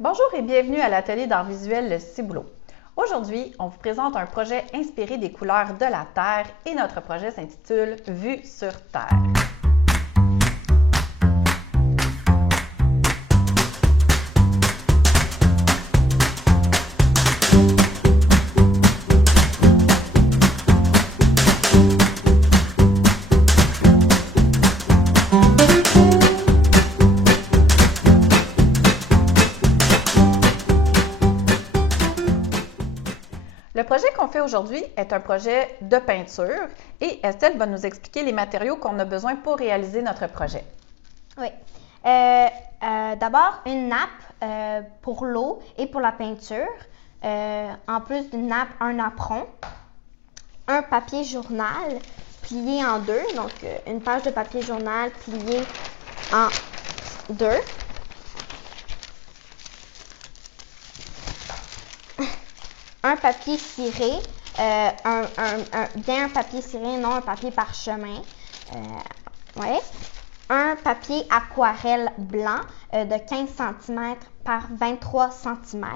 Bonjour et bienvenue à l'atelier d'art visuel Le Ciboulot. Aujourd'hui, on vous présente un projet inspiré des couleurs de la Terre et notre projet s'intitule Vue sur Terre. Le projet qu'on fait aujourd'hui est un projet de peinture et Estelle va nous expliquer les matériaux qu'on a besoin pour réaliser notre projet. Oui. D'abord, une nappe pour l'eau et pour la peinture. En plus d'une nappe, un apron. Un papier journal plié en deux. Donc, une page de papier journal pliée en deux. Un papier ciré, bien un papier ciré, non un papier parchemin. Ouais. Un papier aquarelle blanc de 15 cm par 23 cm.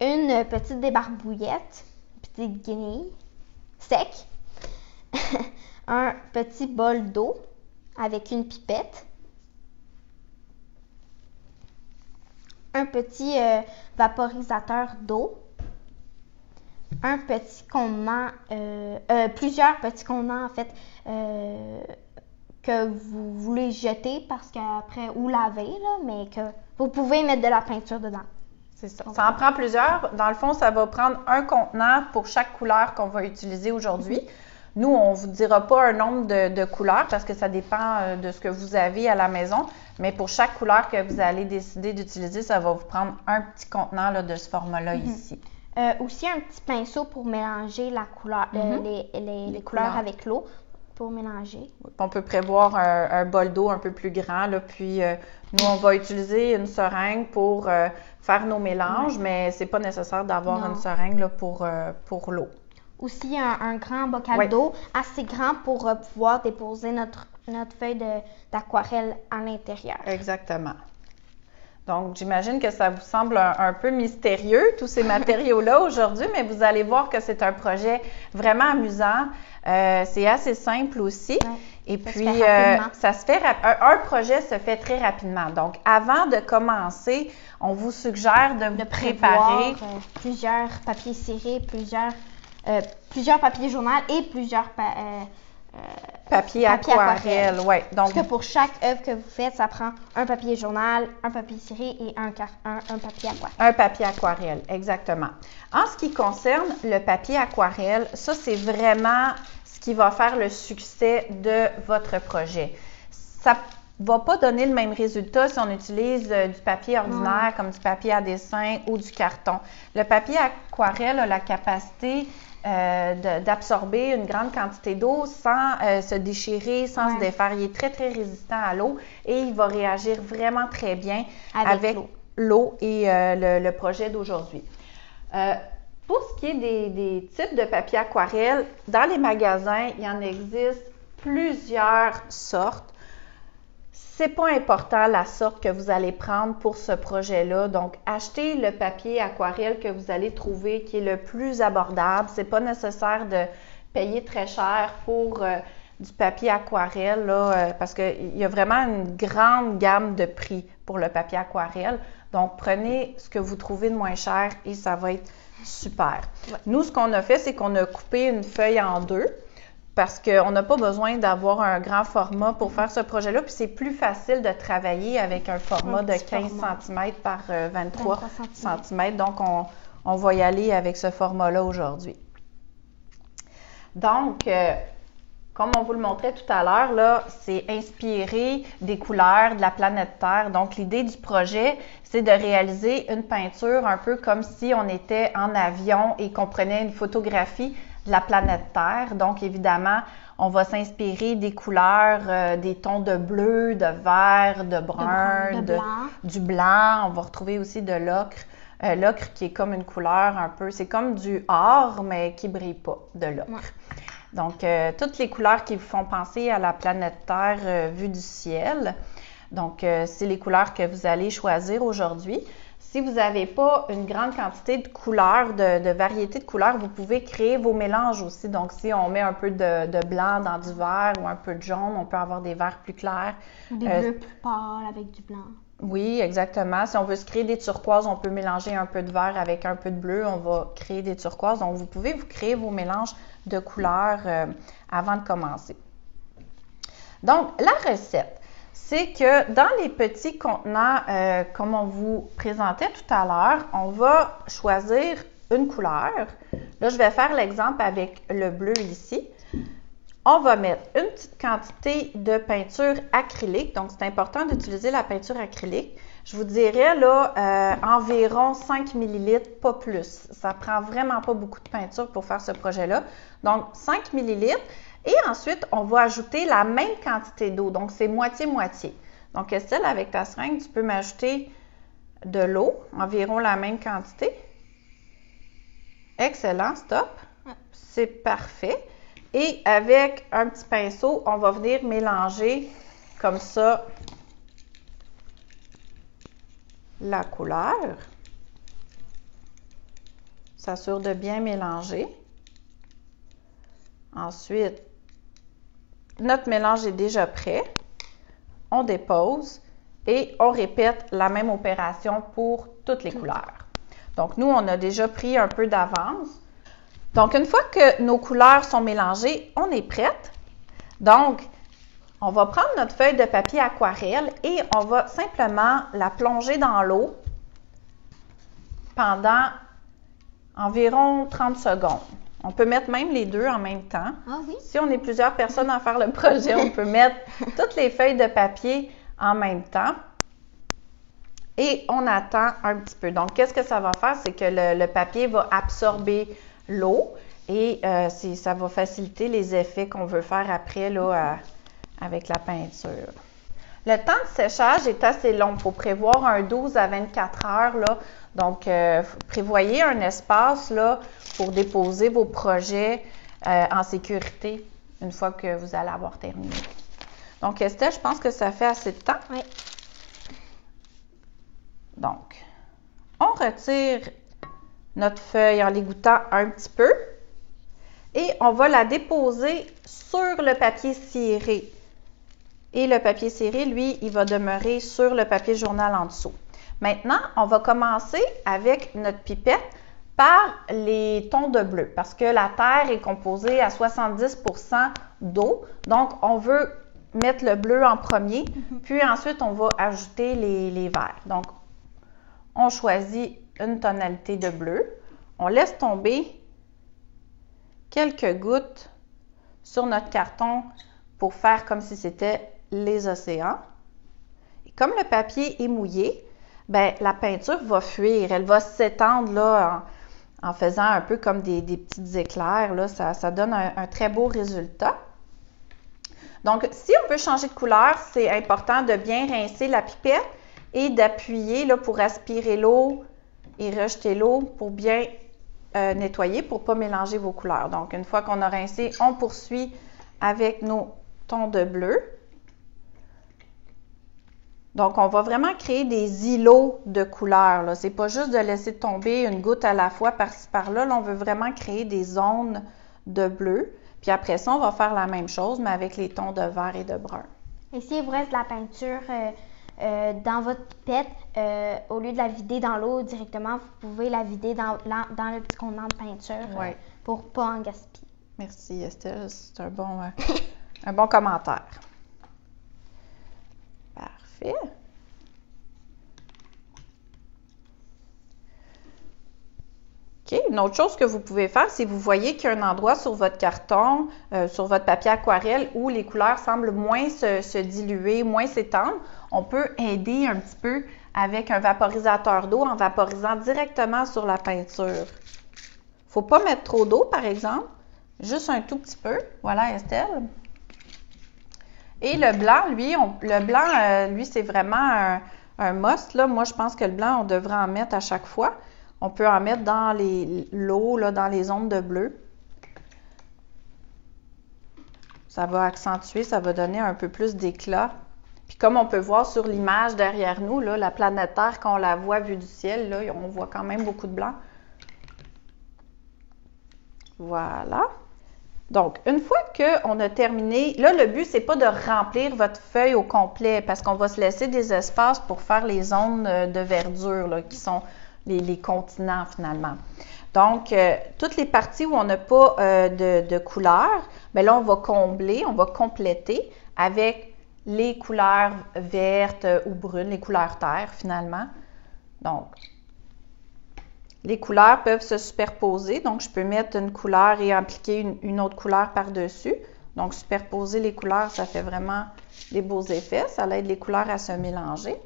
Une petite débarbouillette, petite guenille sec. Un petit bol d'eau avec une pipette. Un petit vaporisateur d'eau, un petit contenant, plusieurs petits contenants en fait que vous voulez jeter parce qu'après ou laver là, mais que vous pouvez mettre de la peinture dedans. C'est ça. Ça en prend plusieurs. Dans le fond, ça va prendre un contenant pour chaque couleur qu'on va utiliser aujourd'hui. Nous, on ne vous dira pas un nombre de couleurs parce que ça dépend de ce que vous avez à la maison. Mais pour chaque couleur que vous allez décider d'utiliser, ça va vous prendre un petit contenant là, de ce format-là ici. Aussi un petit pinceau pour mélanger la couleur, les couleurs avec l'eau pour mélanger. On peut prévoir un bol d'eau un peu plus grand. Là, puis nous, on va utiliser une seringue pour faire nos mélanges, mais c'est pas nécessaire d'avoir une seringue là, pour l'eau. Aussi un grand bocal d'eau, assez grand pour pouvoir déposer notre feuille d'aquarelle à l'intérieur. Exactement. Donc, j'imagine que ça vous semble un peu mystérieux, tous ces matériaux-là aujourd'hui, mais vous allez voir que c'est un projet vraiment amusant. C'est assez simple aussi. Ouais, et puis, un projet se fait très rapidement. Donc, avant de commencer, on vous suggère de préparer plusieurs papiers cirés, plusieurs papiers journal et plusieurs papier aquarelle. Ouais. Donc, parce que pour chaque œuvre que vous faites, ça prend un papier journal, un papier ciré et un papier aquarelle. Un papier aquarelle, exactement. En ce qui concerne le papier aquarelle, ça, c'est vraiment ce qui va faire le succès de votre projet. Ça ne va pas donner le même résultat si on utilise du papier ordinaire comme du papier à dessin ou du carton. Le papier aquarelle a la capacité d'absorber une grande quantité d'eau sans se déchirer, sans se défaire. Il est très, très résistant à l'eau et il va réagir vraiment très bien avec l'eau et le projet d'aujourd'hui. Pour ce qui est des types de papier aquarelle, dans les magasins, il y en existe plusieurs sortes. C'est pas important la sorte que vous allez prendre pour ce projet-là. Donc, achetez le papier aquarelle que vous allez trouver qui est le plus abordable. C'est pas nécessaire de payer très cher pour du papier aquarelle là, parce qu'il y a vraiment une grande gamme de prix pour le papier aquarelle. Donc, prenez ce que vous trouvez de moins cher et ça va être super. Ouais. Nous, ce qu'on a fait, c'est qu'on a coupé une feuille en deux. Parce qu'on n'a pas besoin d'avoir un grand format pour faire ce projet-là. Puis c'est plus facile de travailler avec un format de 15 cm par 23 cm. Donc, on va y aller avec ce format-là aujourd'hui. Donc, comme on vous le montrait tout à l'heure, là, c'est inspiré des couleurs de la planète Terre. Donc, l'idée du projet, c'est de réaliser une peinture un peu comme si on était en avion et qu'on prenait une photographie de la planète Terre. Donc, évidemment, on va s'inspirer des couleurs, des tons de bleu, de vert, de brun, du blanc. On va retrouver aussi de l'ocre. L'ocre qui est comme une couleur un peu, c'est comme du or, mais qui ne brille pas, de l'ocre. Ouais. Donc, toutes les couleurs qui vous font penser à la planète Terre vue du ciel. Donc, c'est les couleurs que vous allez choisir aujourd'hui. Si vous n'avez pas une grande quantité de couleurs, de variété de couleurs, vous pouvez créer vos mélanges aussi. Donc, si on met un peu de blanc dans du vert ou un peu de jaune, on peut avoir des verts plus clairs. Des bleus plus pâles avec du blanc. Oui, exactement. Si on veut se créer des turquoises, on peut mélanger un peu de vert avec un peu de bleu. On va créer des turquoises. Donc, vous pouvez vous créer vos mélanges de couleurs avant de commencer. Donc, la recette, c'est que dans les petits contenants, comme on vous présentait tout à l'heure, on va choisir une couleur. Là, je vais faire l'exemple avec le bleu ici. On va mettre une petite quantité de peinture acrylique. Donc, c'est important d'utiliser la peinture acrylique. Je vous dirais là, environ 5 ml, pas plus. Ça prend vraiment pas beaucoup de peinture pour faire ce projet-là. Donc, 5 ml. Et ensuite, on va ajouter la même quantité d'eau. Donc, c'est moitié-moitié. Donc, Estelle, avec ta seringue, tu peux m'ajouter de l'eau, environ la même quantité. Excellent, stop. C'est parfait. Et avec un petit pinceau, on va venir mélanger comme ça la couleur. S'assure de bien mélanger. Ensuite, notre mélange est déjà prêt. On dépose et on répète la même opération pour toutes les couleurs. Donc, nous, on a déjà pris un peu d'avance. Donc, une fois que nos couleurs sont mélangées, on est prête. Donc, on va prendre notre feuille de papier aquarelle et on va simplement la plonger dans l'eau pendant environ 30 secondes. On peut mettre même les deux en même temps. Ah oui? Si on est plusieurs personnes à faire le projet, on peut mettre toutes les feuilles de papier en même temps. Et on attend un petit peu. Donc, qu'est-ce que ça va faire? C'est que le papier va absorber l'eau et ça va faciliter les effets qu'on veut faire après là, avec la peinture. Le temps de séchage est assez long. Il faut prévoir un 12 à 24 heures. Là. Donc, prévoyez un espace là, pour déposer vos projets en sécurité une fois que vous allez avoir terminé. Donc, Estelle, je pense que ça fait assez de temps. Oui. Donc, on retire notre feuille en l'égouttant un petit peu et on va la déposer sur le papier ciré. Et le papier ciré, lui, il va demeurer sur le papier journal en dessous. Maintenant, on va commencer avec notre pipette par les tons de bleu parce que la terre est composée à 70% d'eau. Donc, on veut mettre le bleu en premier, puis ensuite, on va ajouter les verts. Donc, on choisit une tonalité de bleu. On laisse tomber quelques gouttes sur notre carton pour faire comme si c'était les océans. Et comme le papier est mouillé, bien, la peinture va fuir. Elle va s'étendre là, en faisant un peu comme des petits éclairs. Là. Ça donne un très beau résultat. Donc, si on veut changer de couleur, c'est important de bien rincer la pipette et d'appuyer là, pour aspirer l'eau et rejeter l'eau pour bien nettoyer, pour ne pas mélanger vos couleurs. Donc, une fois qu'on a rincé, on poursuit avec nos tons de bleu. Donc, on va vraiment créer des îlots de couleurs. Ce n'est pas juste de laisser tomber une goutte à la fois par-ci par-là. Là, on veut vraiment créer des zones de bleu. Puis après ça, on va faire la même chose, mais avec les tons de vert et de brun. Et s'il vous reste de la peinture dans votre pipette, au lieu de la vider dans l'eau directement, vous pouvez la vider dans le petit contenant de peinture pour ne pas en gaspiller. Merci Estelle, c'est un bon commentaire. Parfait. OK. Une autre chose que vous pouvez faire, si vous voyez qu'il y a un endroit sur votre carton, sur votre papier aquarelle où les couleurs semblent moins se diluer, moins s'étendre, on peut aider un petit peu avec un vaporisateur d'eau en vaporisant directement sur la peinture. Il ne faut pas mettre trop d'eau, par exemple, juste un tout petit peu. Voilà, Estelle. Et le blanc, lui, c'est vraiment un must. Là. Moi, je pense que le blanc, on devrait en mettre à chaque fois. On peut en mettre dans l'eau, dans les zones de bleu. Ça va accentuer, ça va donner un peu plus d'éclat Puis comme on peut voir sur l'image derrière nous, là, la planète Terre, quand on la voit vue du ciel, là, on voit quand même beaucoup de blanc. Voilà. Donc, une fois qu'on a terminé, là, le but, c'est pas de remplir votre feuille au complet parce qu'on va se laisser des espaces pour faire les zones de verdure, là, qui sont les continents, finalement. Donc, toutes les parties où on n'a pas de couleur, bien là, on va combler, on va compléter avec les couleurs vertes ou brunes, les couleurs terre, finalement. Donc, les couleurs peuvent se superposer, donc je peux mettre une couleur et appliquer une autre couleur par-dessus. Donc, superposer les couleurs, ça fait vraiment des beaux effets. Ça aide les couleurs à se mélanger.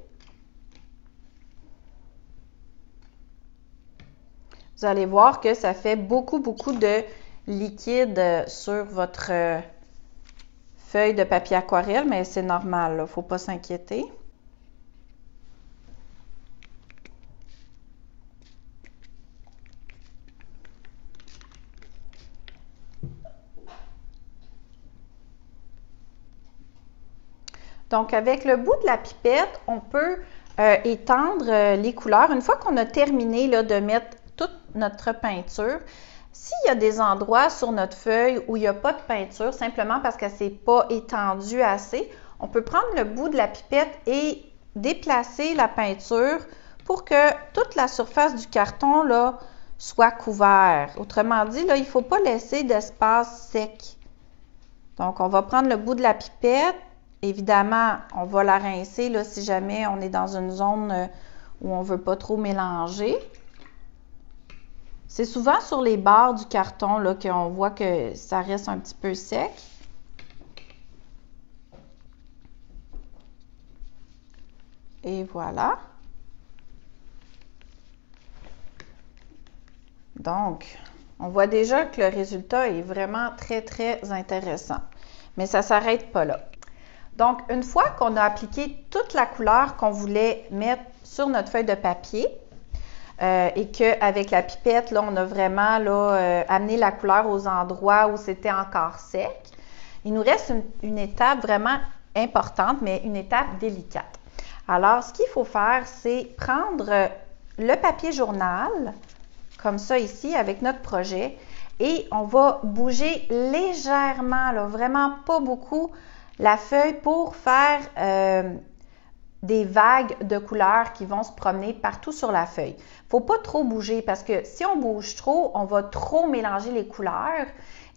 Vous allez voir que ça fait beaucoup de liquide sur votre feuille de papier aquarelle, mais c'est normal, il ne faut pas s'inquiéter. Donc, avec le bout de la pipette, on peut étendre les couleurs. Une fois qu'on a terminé là, de mettre toute notre peinture, s'il y a des endroits sur notre feuille où il n'y a pas de peinture, simplement parce qu'elle ne s'est pas étendue assez, on peut prendre le bout de la pipette et déplacer la peinture pour que toute la surface du carton là, soit couverte. Autrement dit, là, il ne faut pas laisser d'espace sec. Donc, on va prendre le bout de la pipette. Évidemment, on va la rincer là, si jamais on est dans une zone où on ne veut pas trop mélanger. C'est souvent sur les bords du carton là, qu'on voit que ça reste un petit peu sec. Et voilà. Donc, on voit déjà que le résultat est vraiment très intéressant. Mais ça ne s'arrête pas là. Donc, une fois qu'on a appliqué toute la couleur qu'on voulait mettre sur notre feuille de papier et qu'avec la pipette, là, on a vraiment là, amené la couleur aux endroits où c'était encore sec, il nous reste une étape vraiment importante, mais une étape délicate. Alors, ce qu'il faut faire, c'est prendre le papier journal, comme ça ici, avec notre projet, et on va bouger légèrement, là, vraiment pas beaucoup, la feuille pour faire des vagues de couleurs qui vont se promener partout sur la feuille. Il ne faut pas trop bouger parce que si on bouge trop, on va trop mélanger les couleurs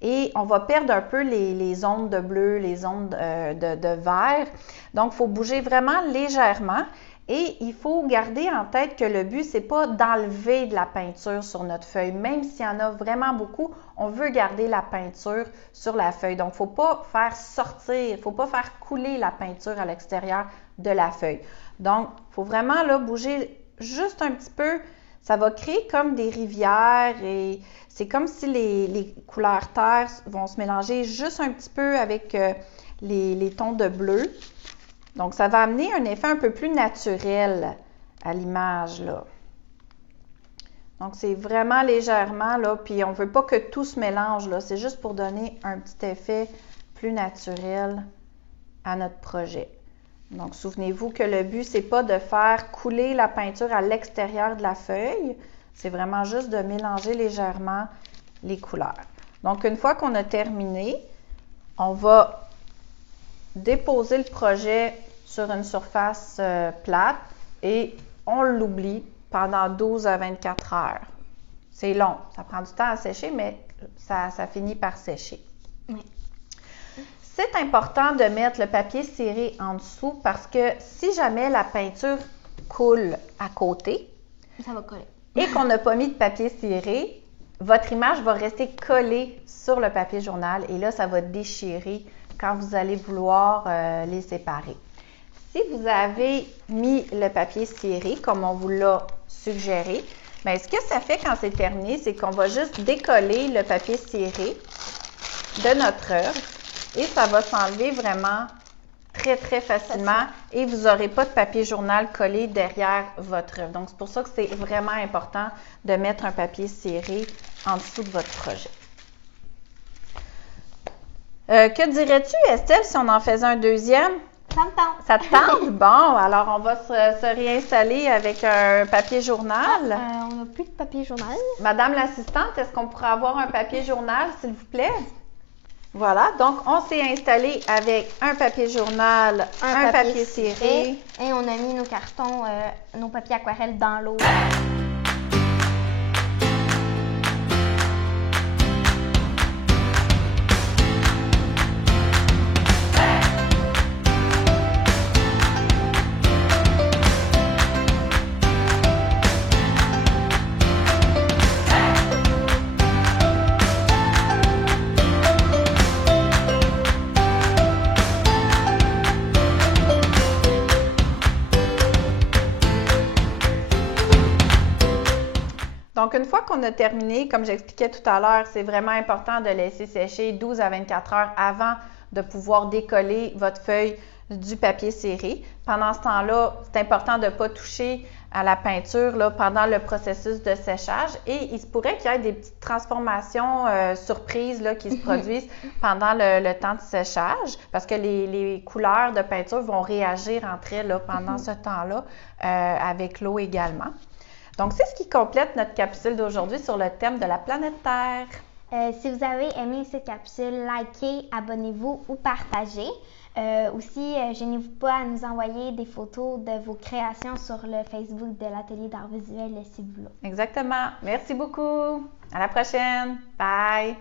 et on va perdre un peu les ondes de bleu, les ondes de vert. Donc, il faut bouger vraiment légèrement et il faut garder en tête que le but, ce n'est pas d'enlever de la peinture sur notre feuille. Même s'il y en a vraiment beaucoup, on veut garder la peinture sur la feuille. Donc, il ne faut pas faire sortir, il ne faut pas faire couler la peinture à l'extérieur de la feuille. Donc, il faut vraiment là, bouger juste un petit peu. Ça va créer comme des rivières et c'est comme si les couleurs terre vont se mélanger juste un petit peu avec les tons de bleu. Donc, ça va amener un effet un peu plus naturel à l'image, là. Donc, c'est vraiment légèrement, là, puis on ne veut pas que tout se mélange, là. C'est juste pour donner un petit effet plus naturel à notre projet. Donc, souvenez-vous que le but, c'est pas de faire couler la peinture à l'extérieur de la feuille. C'est vraiment juste de mélanger légèrement les couleurs. Donc, une fois qu'on a terminé, on va déposer le projet sur une surface plate et on l'oublie pendant 12 à 24 heures. C'est long, ça prend du temps à sécher, mais ça finit par sécher. Oui. C'est important de mettre le papier ciré en dessous parce que si jamais la peinture coule à côté Ça va coller. et qu'on n'a pas mis de papier ciré, votre image va rester collée sur le papier journal et là, ça va déchirer quand vous allez vouloir les séparer. Si vous avez mis le papier ciré, comme on vous l'a suggéré, bien, ce que ça fait quand c'est terminé, c'est qu'on va juste décoller le papier ciré de notre œuvre et ça va s'enlever vraiment très facilement et vous n'aurez pas de papier journal collé derrière votre œuvre. Donc, c'est pour ça que c'est vraiment important de mettre un papier ciré en dessous de votre projet. Que dirais-tu, Estelle, si on en faisait un deuxième? Ça me tente. Ça te tente? Bon, alors on va se réinstaller avec un papier journal. On n'a plus de papier journal. Madame l'assistante, est-ce qu'on pourrait avoir un papier journal, s'il vous plaît? Voilà, donc on s'est installé avec un papier journal, un papier ciré. Et on a mis nos cartons, nos papiers aquarelles dans l'eau. Donc, une fois qu'on a terminé, comme j'expliquais tout à l'heure, c'est vraiment important de laisser sécher 12 à 24 heures avant de pouvoir décoller votre feuille du papier serré. Pendant ce temps-là, c'est important de ne pas toucher à la peinture là, pendant le processus de séchage et il se pourrait qu'il y ait des petites transformations surprises là, qui se produisent pendant le temps de séchage parce que les couleurs de peinture vont réagir entre elles là, pendant ce temps-là avec l'eau également. Donc, c'est ce qui complète notre capsule d'aujourd'hui sur le thème de la planète Terre. Si vous avez aimé cette capsule, likez, abonnez-vous ou partagez. Aussi, gênez-vous pas à nous envoyer des photos de vos créations sur le Facebook de l'Atelier d'art visuel, si vous voulez. Exactement. Merci beaucoup. À la prochaine. Bye.